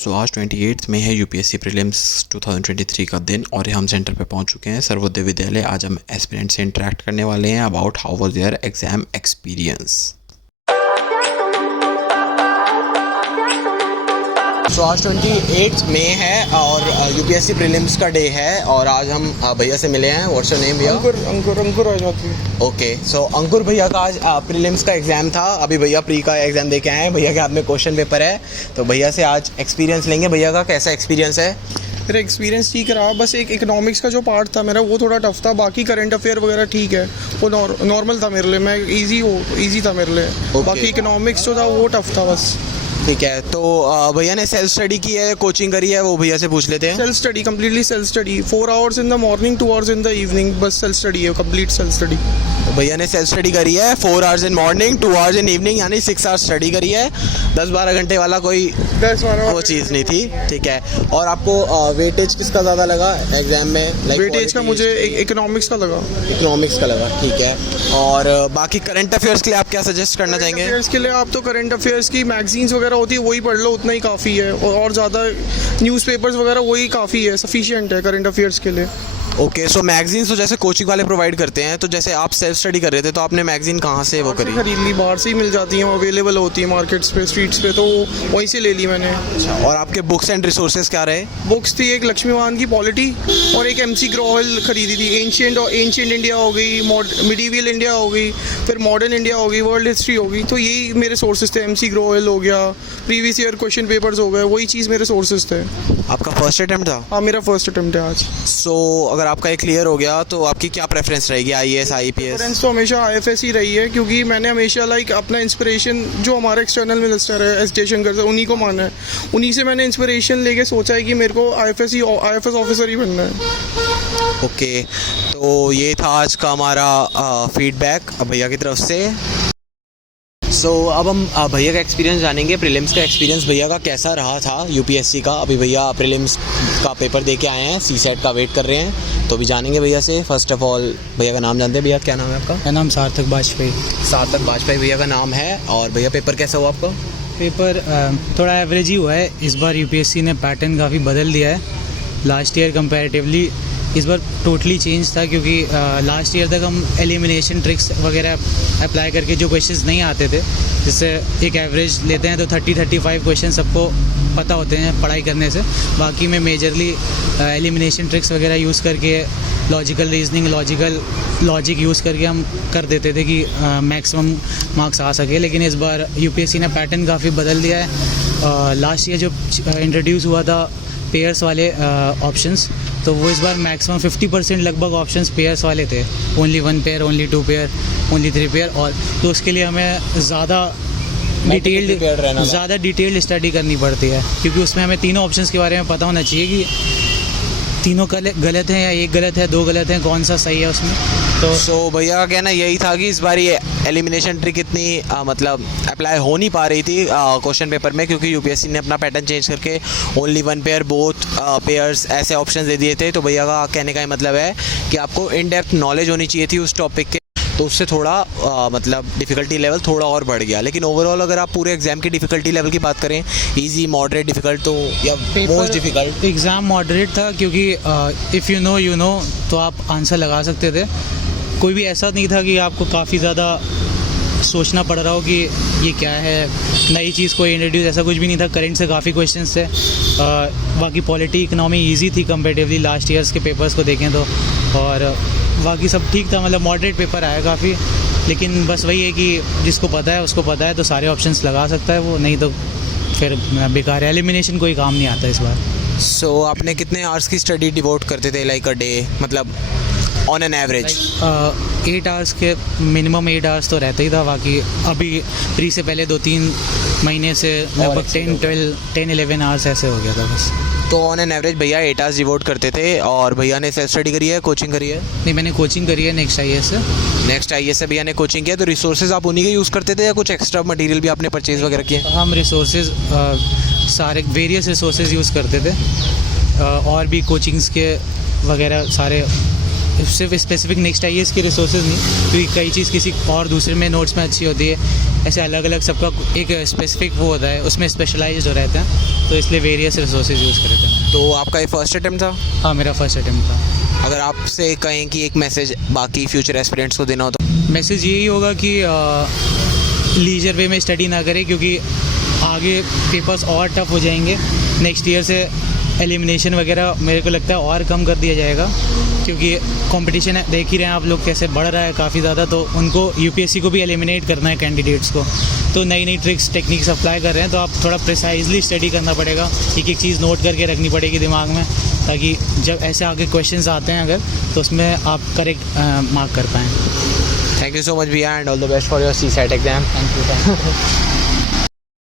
आज 28 में है यूपीएससी प्रीलिम्स 2023 का दिन और हम सेंटर पे पहुंच चुके हैं सर्वोदय विद्यालय। आज हम एस्पिरेंट से इंटरेक्ट करने वाले हैं about how was their exam experience. आज 28 मई है और यूपीएससी प्रीलिम्स का डे है और आज हम भैया से मिले हैं। व्हाट्स योर नेम भैया? अंकुर आ जाती है। ओके, सो अंकुर भैया का आज प्रीलिम्स का एग्ज़ाम था। अभी भैया प्री का एग्ज़ाम दे के आए हैं। भैया के हाथ में क्वेश्चन पेपर है, तो भैया से आज एक्सपीरियंस लेंगे। भैया का कैसा एक्सपीरियंस है? मेरा एक्सपीरियंस ठीक रहा, बस एक इकोनॉमिक्स का जो पार्ट था मेरा वो थोड़ा टफ था। बाकी करंट अफेयर वगैरह ठीक है, वो नॉर्मल था मेरे लिए। मैं ईजी था मेरे लिए। बाकी इकोनॉमिक्स जो था वो टफ था बस। ठीक है, तो भैया ने सेल्फ स्टडी की है, कोचिंग करी है, वो भैया से पूछ लेते हैं। Self study, completely self study. 4 hours in the morning, 2 hours in the evening, बस सेल्फ स्टडी है, कंप्लीट सेल्फ स्टडी। तो भैया ने सेल्फ स्टडी करी है 4 hours in morning, 2 hours in evening, यानी 6 आवर्स स्टडी करी है। 10-12 घंटे वाला कोई 10-12 वो चीज़ नहीं थी। ठीक है, और आपको वेटेज किसका ज़्यादा लगा एग्जाम में? वेटेज का मुझे इकोनॉमिक्स का लगा। इकोनॉमिक्स का लगा, ठीक है। और बाकी करंट अफेयर्स के लिए आप क्या सजेस्ट करना चाहेंगे? अफेयर्स के लिए आप तो करंट अफेयर्स की मैगजीन्स वगैरह होती है वही पढ़ लो, उतना ही काफ़ी है। और ज़्यादा न्यूज़पेपर्स वगैरह वही काफ़ी है, सफिशिएंट है करंट अफेयर्स के लिए। ओके, सो मैगजीन्स तो जैसे कोचिंग वाले प्रोवाइड करते हैं, तो जैसे आप सेल्फ स्टडी कर रहे थे तो आपने मैगजीन कहाँ से वो करी? खरीद ली, बाहर से ही मिल जाती हैं, अवेलेबल होती है मार्केट्स पे, स्ट्रीट्स पे, तो वहीं से ले ली मैंने। अच्छा, और आपके बुक्स एंड रिसोर्सेज क्या रहे? बुक्स थी एक लक्ष्मीवान की पॉलिटी और एक MC ग्रोवल खरीदी थी। एंशिएंट इंडिया हो गई, मिडीवियल इंडिया हो गई, फिर मॉडर्न इंडिया हो गई, वर्ल्ड हिस्ट्री हो गई। तो यही मेरे सोर्सेज थे। MC ग्रोवल हो गया, प्रीवियस ईयर क्वेश्चन पेपर्स हो गए, वही चीज़ मेरे सोर्सेज थे। आपका फर्स्ट अटेम्प्ट था? हाँ, मेरा फर्स्ट अटेम्प्ट है आज। सो अगर आपका ये क्लियर हो गया तो आपकी क्या प्रेफरेंस रहेगी, IAS IPS? प्रेफरेंस तो हमेशा IFS ही रही है, क्योंकि मैंने हमेशा अपना इंस्पिरेशन जो हमारे एक्सटर्नल मिनिस्टर है एस जयशंकर सर, उन्हीं को माना है। उन्हीं से मैंने इंस्पिरेशन लेके सोचा है कि मेरे को IFS ऑफिसर ही बनना है। ओके, तो ये था आज का हमारा फीडबैक भैया की तरफ से। अब हम भैया का एक्सपीरियंस जानेंगे, प्रीलिम्स का एक्सपीरियंस भैया का कैसा रहा था यूपीएससी का। अभी भैया प्रीलिम्स का पेपर दे के आए हैं, CSET का वेट कर रहे हैं, तो अभी जानेंगे भैया से। फर्स्ट ऑफ ऑल भैया का नाम जानते हैं। भैया क्या नाम है आपका? मेरा नाम सार्थक बाजपेयी। सार्थक बाजपेयी भैया का नाम है। और भैया पेपर कैसा हुआ आपका? पेपर थोड़ा एवरेज ही हुआ है। इस बार यूपीएससी ने पैटर्न काफ़ी बदल दिया है लास्ट ईयर कंपैरेटिवली। इस बार टोटली चेंज था, क्योंकि लास्ट ईयर तक हम एलिमिनेशन ट्रिक्स वगैरह अप्लाई करके जो क्वेश्चंस नहीं आते थे, जिससे एक एवरेज लेते हैं तो 30-35 क्वेश्चन सबको पता होते हैं पढ़ाई करने से। बाकी में मेजरली एलिमिनेशन ट्रिक्स वगैरह यूज़ करके, लॉजिकल रीजनिंग, लॉजिक यूज़ करके हम कर देते थे कि मैक्सिमम मार्क्स आ सके। लेकिन इस बार यूपीएससी ने पैटर्न काफ़ी बदल दिया है। लास्ट ईयर जो इंट्रोड्यूस हुआ था पेयर्स वाले ऑप्शंस, तो वो इस बार मैक्सिमम 50% लगभग ऑप्शंस पेयर्स वाले थे। Only 1 pair, only 2 pair, only 3 pair. और तो उसके लिए हमें ज़्यादा डिटेल्ड स्टडी करनी पड़ती है, क्योंकि उसमें हमें तीनों ऑप्शंस के बारे में पता होना चाहिए कि तीनों गलत हैं या एक गलत है, 2 गलत हैं, कौन सा सही है उसमें। तो भैया का कहना यही था कि इस बार ये एलिमिनेशन ट्रिक इतनी मतलब अप्लाई हो नहीं पा रही थी क्वेश्चन पेपर में, क्योंकि यूपीएससी ने अपना पैटर्न चेंज करके ओनली 1 पेयर, बोथ पेयर्स ऐसे ऑप्शन दे दिए थे। तो भैया का कहने का मतलब है कि आपको इन डेप्थ नॉलेज होनी चाहिए थी उस टॉपिक के, तो उससे थोड़ा मतलब डिफ़िकल्टी लेवल थोड़ा और बढ़ गया। लेकिन ओवरऑल अगर आप पूरे एग्जाम की डिफ़िकल्टी लेवल की बात करें, इजी, मॉडरेट, डिफ़िकल्ट, तो या मोस्ट डिफ़िकल्ट? एग्ज़ाम मॉडरेट था, क्योंकि इफ़ यू नो तो आप आंसर लगा सकते थे। कोई भी ऐसा नहीं था कि आपको काफ़ी ज़्यादा सोचना पड़ रहा हो कि ये क्या है, नई चीज़ कोई इंट्रोड्यूस, ऐसा कुछ भी नहीं था। करंट से काफ़ी क्वेश्चंस थे। बाकी पॉलिटी, इकोनॉमी ईजी थी कंपेरेटिवली लास्ट ईयर्स के पेपर्स को देखें तो। और बाकी सब ठीक था, मतलब मॉडरेट पेपर आया काफ़ी। लेकिन बस वही है कि जिसको पता है उसको पता है, तो सारे ऑप्शंस लगा सकता है वो, नहीं तो फिर बेकार है। एलिमिनेशन कोई काम नहीं आता इस बार। आपने कितने आवर्स की स्टडी डिवोट करते थे लाइक अ डे, मतलब ऑन एन एवरेज? 8 आवर्स के मिनिमम 8 आवर्स तो रहता ही था। बाकी अभी प्री से पहले 2-3 महीने से लगभग 10-11 आवर्स ऐसे हो गया था बस। तो ऑन एन एवरेज भैया 8 आवर्स डिवोट करते थे। और भैया ने सेल्फ स्टडी करी है, कोचिंग करी है? नहीं, मैंने कोचिंग करी है नेक्स्ट IAS से भैया ने कोचिंग किया। तो रिसोर्सेज आप उन्हीं के यूज़ करते थे या कुछ एक्स्ट्रा मटेरियल भी आपने परचेज वगैरह किए? हम रिसोर्सेज सारे वेरियस रिसोर्सेज यूज़ करते थे, और भी कोचिंग्स के वगैरह सारे सिर्फ स्पेसिफिक नेक्स्ट IAS की रिसोर्सेज नहीं, क्योंकि कई चीज़ किसी और दूसरे में नोट्स में अच्छी होती है, ऐसे अलग अलग सबका एक स्पेसिफिक वो होता है, उसमें स्पेशलाइज्ड हो रहते हैं, तो इसलिए वेरियस रिसोर्सेज यूज़ करते हैं। तो आपका ये फर्स्ट अटेम्प्ट था? हाँ, मेरा फर्स्ट अटेम्प्ट था। अगर आपसे कहें कि एक मैसेज बाकी फ्यूचर एस्पिरेंट्स को देना हो तो? मैसेज यही होगा कि लीजर वे में स्टडी ना करें, क्योंकि आगे पेपर्स और टफ हो जाएंगे। नेक्स्ट ईयर से एलिमिनेशन वगैरह मेरे को लगता है और कम कर दिया जाएगा, क्योंकि कंपटीशन है, देख ही रहे हैं आप लोग कैसे बढ़ रहा है काफ़ी ज़्यादा, तो उनको UPSC को भी एलिमिनेट करना है कैंडिडेट्स को, तो नई नई ट्रिक्स टेक्निक्स अप्लाई कर रहे हैं, तो आप थोड़ा प्रिसाइजली स्टडी करना पड़ेगा, एक एक चीज़ नोट करके रखनी पड़ेगी दिमाग में, ताकि जब ऐसे आगे क्वेश्चंस आते हैं अगर, तो उसमें आप करेक्ट मार्क कर पाएँ। थैंक यू सो मच भैया and all the best for your CSAT exam. Thank you.